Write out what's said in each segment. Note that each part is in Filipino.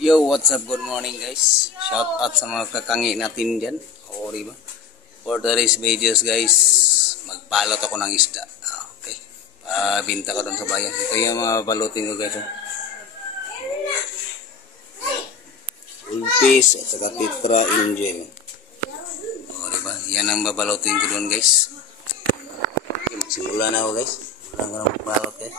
Yo, what's up? Good morning guys. Shout out sa mga kakangi natin dyan. O, diba? For today's videos guys, magbalot ako ng isda. Okay. Binta ko doon sa bayan. Ito yung mga balutin ko guys. Ulpis at saka Tetra Angel. O, diba? Yan ang babalutin ko doon guys. Okay, magsimula na ako guys. Wala ko na magbalot guys.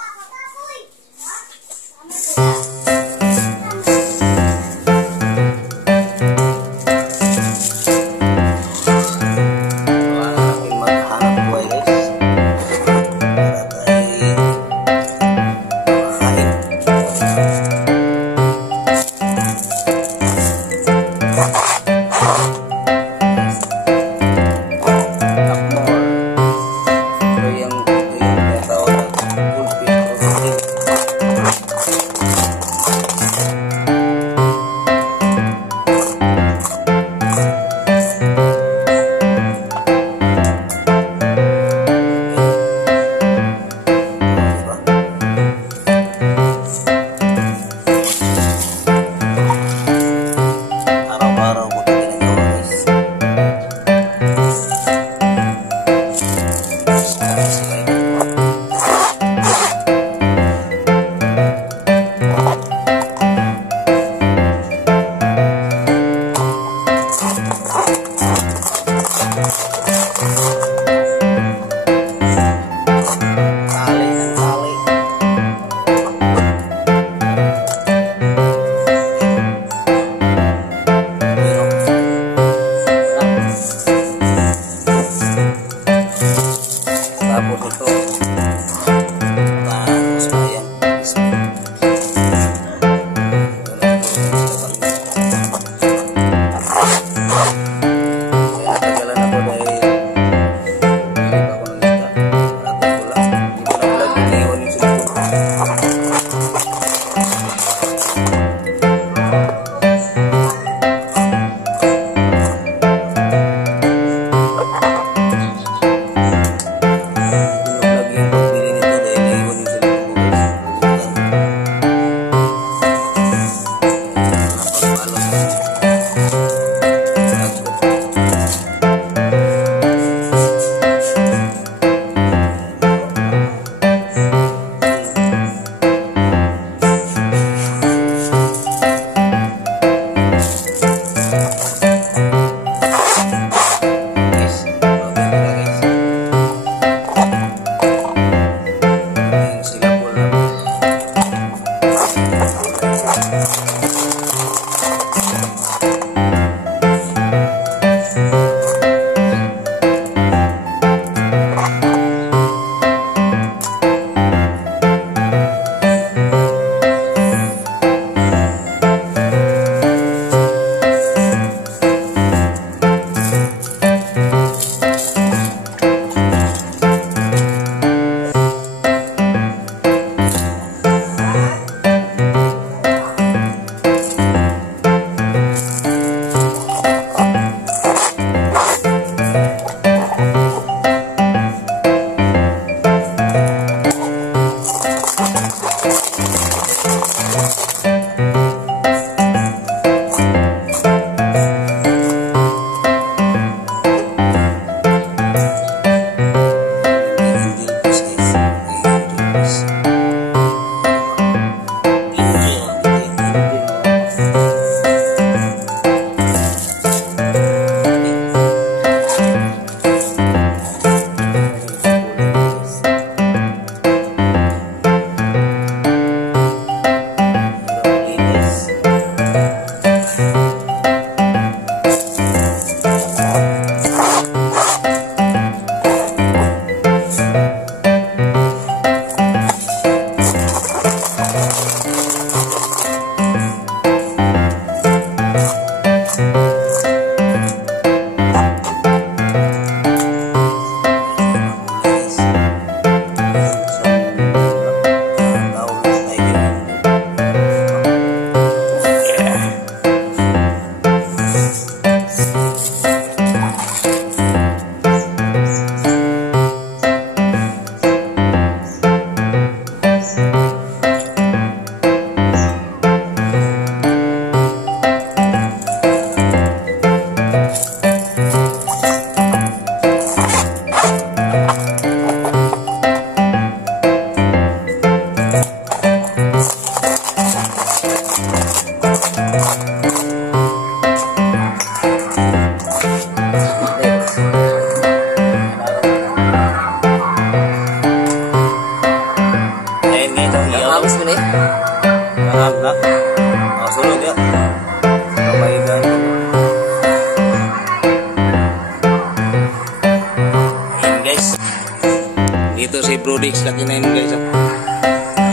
Dito si Brodix laki na yun guys.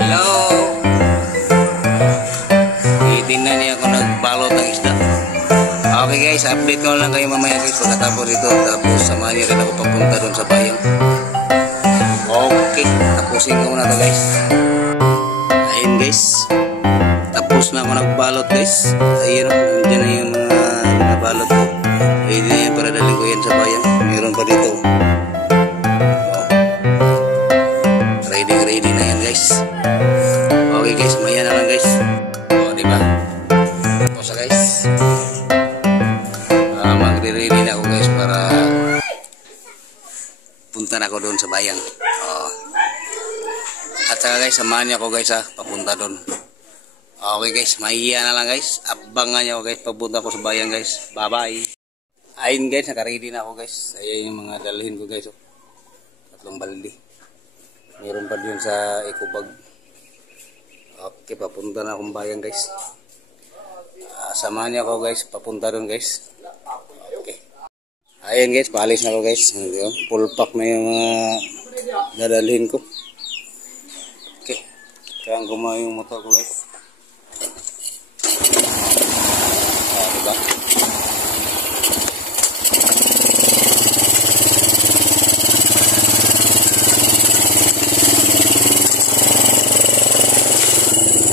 Hello. Titignan niya ako nagbalot ng isda. Okay guys, update ko lang kayo mamaya guys pagkatapos ito. Tapos samahan niyo rin ako papunta doon sa bayang. Okay, tapusin ko muna ito guys. Ayun guys, tapos na ako nagbalot guys. Ayun, nandiyan na yung mga nabalot ko. Ready na yan para dalhin ko yan sa bayang. Meron pa dito. Ready na yan guys. Okay guys, maya na lang guys. O diba? Tapos guys, magre-ready na ako guys para punta na ako doon sa bayang. At saka guys, samahan niyo ako guys papunta doon. Okay guys, maya na lang guys. Abangan niyo ako guys papunta ko sa bayang guys. Bye bye. Ayun guys, naka-ready na ako guys. Ayan yung mga dalhin ko guys. Tatlong balde. Meron pa din sa Ecobag. Okay, papunta na akong bayan guys. Samahan niyo ako guys, papunta doon guys. Okay. Ayan guys, paalis na ako guys. Full pack na yung dadalhin ko. Okay. Kaya gumawa yung motor ko guys. Diba?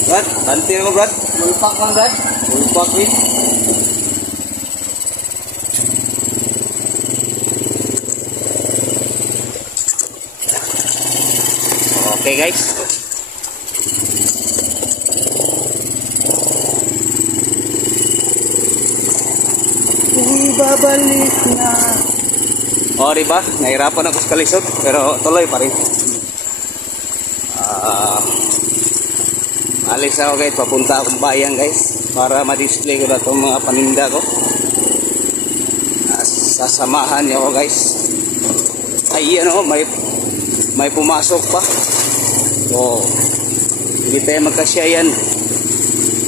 Brad, bantir mo Brad. Ulpak lang Brad. Ulpak wait. Okay guys. Babalik na. O diba, nahirapan ako sa kalisod pero tuloy pa rin. Alis ako guys, papunta akong bayan guys para ma-display ko na itong mga paninda ko. Sasamahan niyo ako guys. Ay ano, may pumasok pa. So, hindi tayo magkasya yan.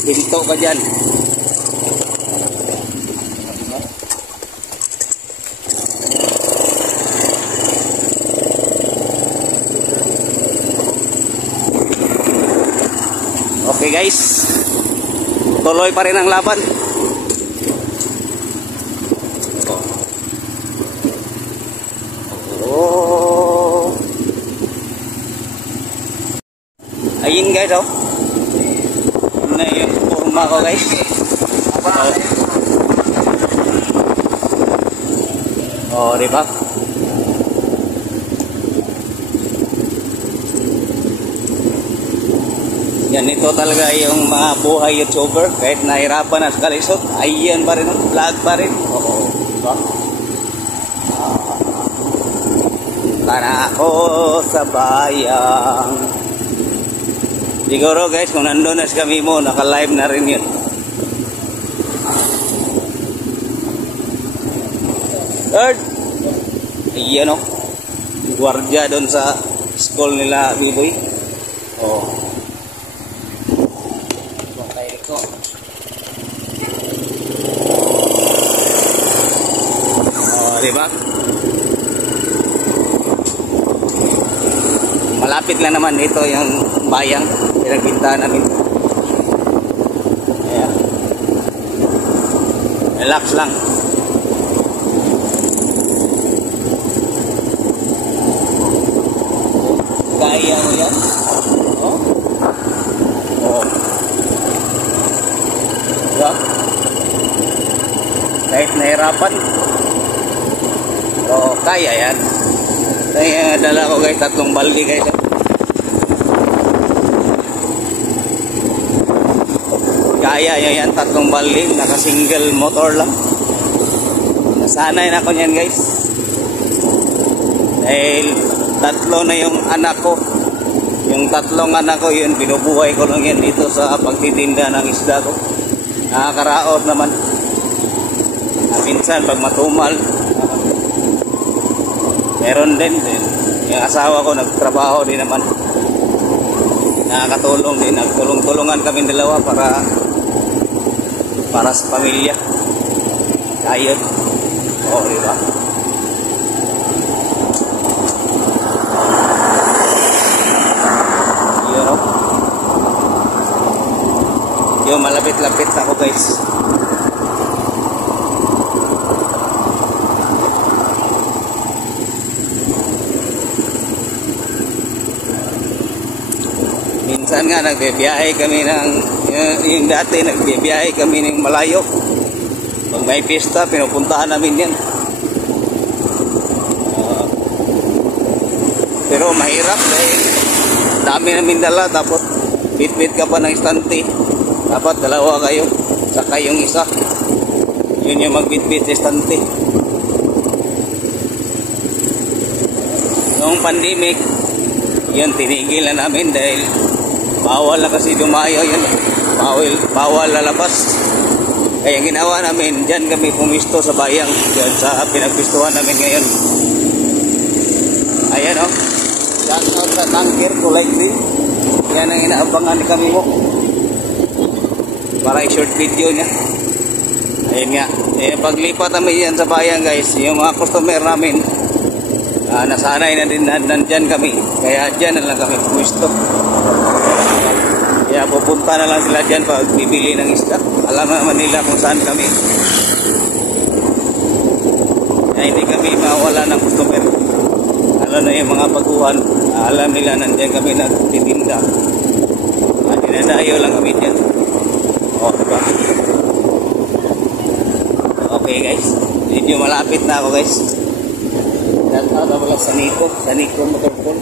Hinto ka dyan. Okay guys, tuloy pa rin ang laban. Oh. Ayun guys, oh. Na yung forma ko guys. Oh, diba? Yan, ito talaga yung mga buhay YouTuber. Kahit nahirapan na sa kalisod, ayan pa rin, vlog pa rin. Oo, diba? Para ako sa bayang. Siguro guys, kung nandun na kami mo, naka-live na rin yun. Third, ayan o. Guardia doon sa school nila, Biboy. Oo. Oh, diba? Malapit lang naman ito yung bayang pinagbintahan namin. Ayan. Relax lang. Kaya mo yan? Oh? Oh. Diba? Kahit nahirapan, oh, kaya yan. Kaya dala ko guys, 3 balde guys. Kaya yan, 3 balde, naka single motor lang. Nasanay na ko yan guys. Dahil 3 na yung anak ko, Yung tatlong anak ko yun, binubuhay ko lang yan dito sa pagtitinda ng isda ko. Nakakaraot naman. Minsan pag matumal, meron din. Yung asawa ko nagtrabaho din naman. Nakakatulong din. Nagtulong-tulungan kami dalawa para sa pamilya. Ayun. Oo, diba? Yun, oh. Yung malapit-lapit ako, guys. Minsan nga nagbibiyahe kami yung dati nagbibiyahe kami ng malayo. Pag may pista, pinupuntahan namin yan. Pero mahirap dahil dami namin dala, tapos bit-bit ka pa ng istante. Dapat dalawa kayo, saka yung isa. Yun yung magbit-bit sa istante. Noong pandemic, yun tinigil na namin dahil bawal na kasi dumayo yun. Bawal lalabas. Kaya ginawa namin, dyan kami pumisto sa bayang, dyan sa pinagpistuhan namin ngayon. Ayan, oh. Shout out sa tanker, kulay green. Yan ang inaabangan kami mo. Para i-short video niya. Ayan nga. Paglipat namin yan sa bayang, guys, yung mga customer namin, nasanay na din nandyan kami. Kaya dyan na lang kami pumisto. Kaya pupunta na lang sila dyan pag bibili ng isda. Alam naman nila kung saan kami. Kaya hindi kami mawala ng customer. Alam na yung mga baguhan. Alam nila nandiyan kami nagtitinda. At dinadayo lang kami dyan. O, diba? Okay, guys. Medyo malapit na ako, guys. Shout out ako lang sa Nico Motorpool.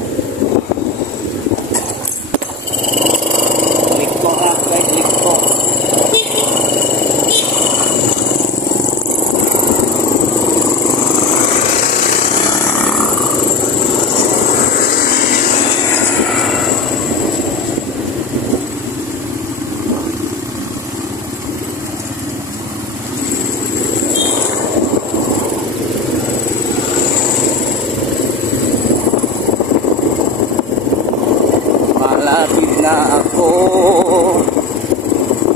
Malapit na ako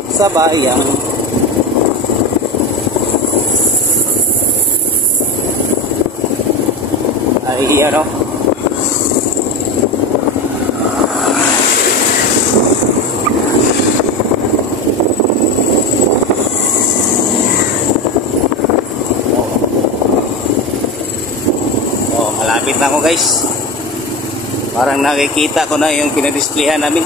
sa bayang. Ay, ano? Oh, malapit na ako, guys. Parang nakikita ko na yung pinadisplayhan namin.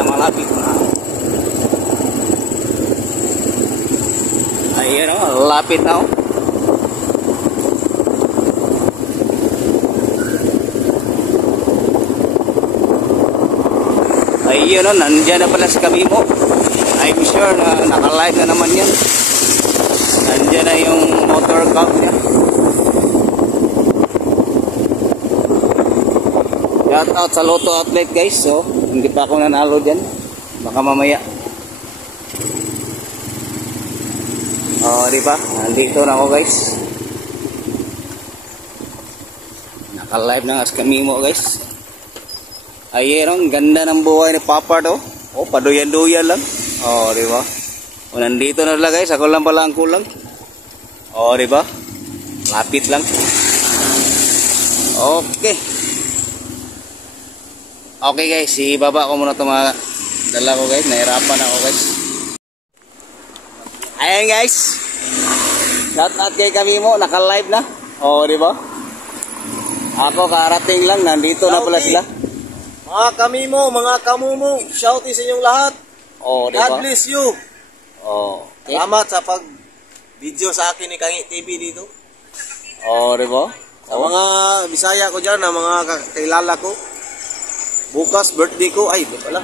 Malapit na. Ayun, oh, lapit na, oh. Ayun, oh, nandyan na pala si Kamimo. I'm sure na naka-live na naman yan. Nandyan na yung motor cup niya. Shout out sa Lotto Outlet, guys. So, hindi pa ako nanalo dyan. Baka mamaya. Oh, di ba? Nandito na ako, guys. Naka-live na nga sa Kamimo, guys. Ayun, ang ganda ng buhay ni Papa to. Oh, paduyan-duyan lang. Oh, di ba? Oh, nandito na lang, guys. Ako lang pala ang kulang. Oh, di ba? Lapit lang. Okay. Okay, guys, ibaba ko muna itong mga dala ko, guys. Nahirapan ako, guys. Ayan, guys. Shout out kay Kamimo, naka-live na. Oh, di ba? Ako karating lang, nandito na pala sila. Mga Kamimo, mga Kamumo, shout out sa inyong lahat. Oh, di ba? God bless you. Oh. Okay. Salamat sa pag-video sa akin ni Kangi TV dito. Oh, di ba? Sa mga Bisaya ko dyan, na mga kakilala ko. Bukas birthday ko, ay, wala.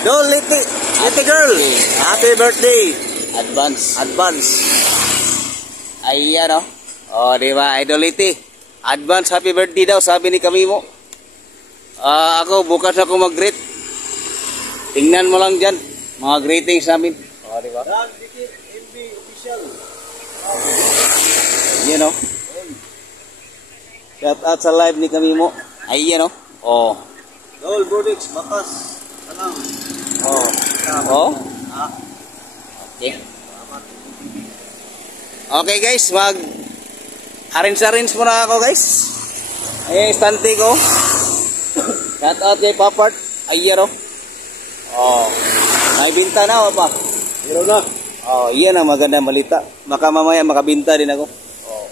No, little girl. Happy birthday. Advance. Advance. Ayan, oh. Oh, di ba? Idolity. Advance happy birthday daw, sabi ni Kamimo. Ako, bukas ako mag-greet. Tingnan mo lang dyan, mga greetings namin. O, diba? Dan Dikit MB official. Yan o. Shout out sa live ni Kamimo. Ay, yan o. Oh. Dol Bordix Bakas. Tanang. Oh. Oh. Ah. Okay. Okay guys, mag arrange muna ako guys. Ayan yung stante ko. Shout out kay Papart. Ayan o. Oh. May binta na o pa? Meron na. Oh, iyan ang magandang balita. Baka mamaya makabinta din ako. Oh.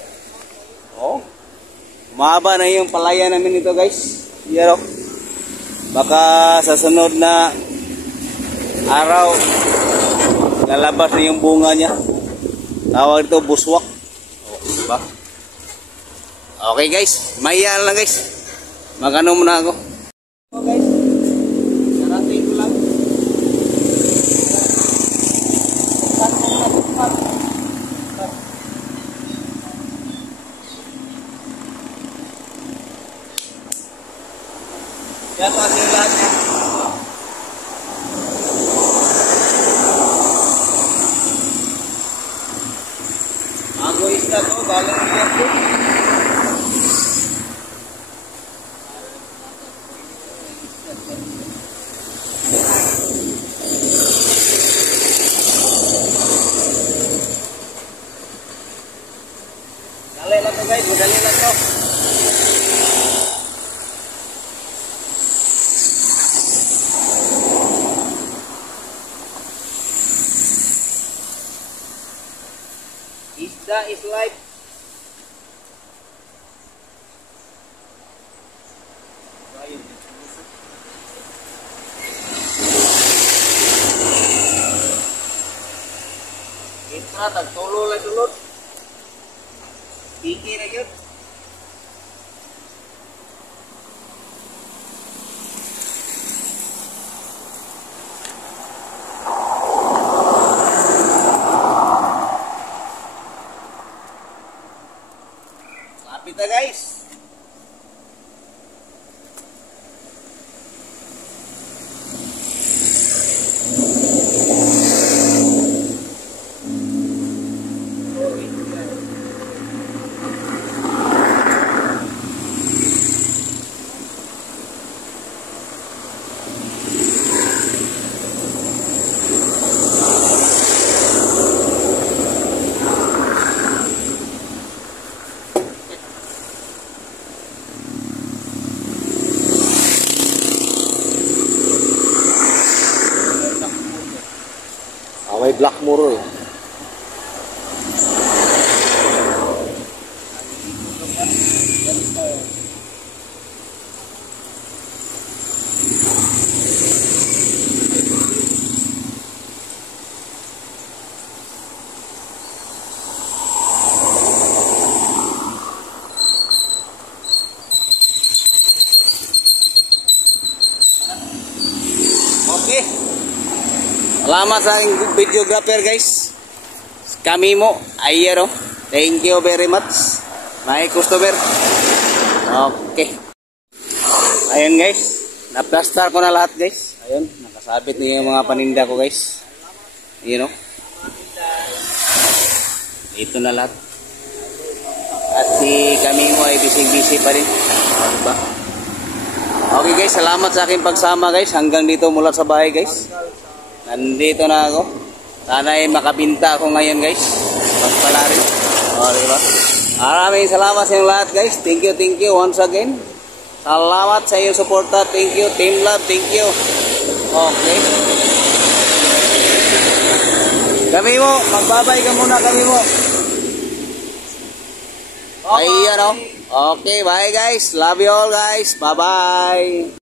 Oh. Mahaba na yung palaya namin ito guys. Iyan o. Baka sa sunod na araw lalabas na yung bunga niya. Tawag ito buswak. Oh, diba? Okay guys, maya lang guys. Magano muna ako. Okay guys, sarating ko lang. Yan pa yung lahat niya. Ako isda to, balang niya po. Dali lang to guys, madali lang to. Isda is life. Itra tagtulo lang dulot. Iki na yun. Lapit na guys. May black muro eh. Okay. Salamat sa aking videographer guys. Kamimo, Ayero. Thank you very much. My customer. Okay. Ayun guys. Na-plaster ko na lahat guys. Ayun, nakasabit na yung mga paninda ko guys. You know. Ito na lahat. At si Kamimo ay busy pa rin. Diba? Okay guys, salamat sa aking pagsama guys. Hanggang dito mula sa bahay guys. Nandito na ako. Sana ay makabinta ako ngayon guys. Mas pala rin. O, diba? Maraming salamat sa inyong lahat guys. Thank you once again. Salamat sa iyong suporta. Thank you. Team Love. Thank you. Okay. Kamimo, magbabay ka muna Kamimo. Ayan o. Okay, bye guys. Love you all guys. Bye-bye.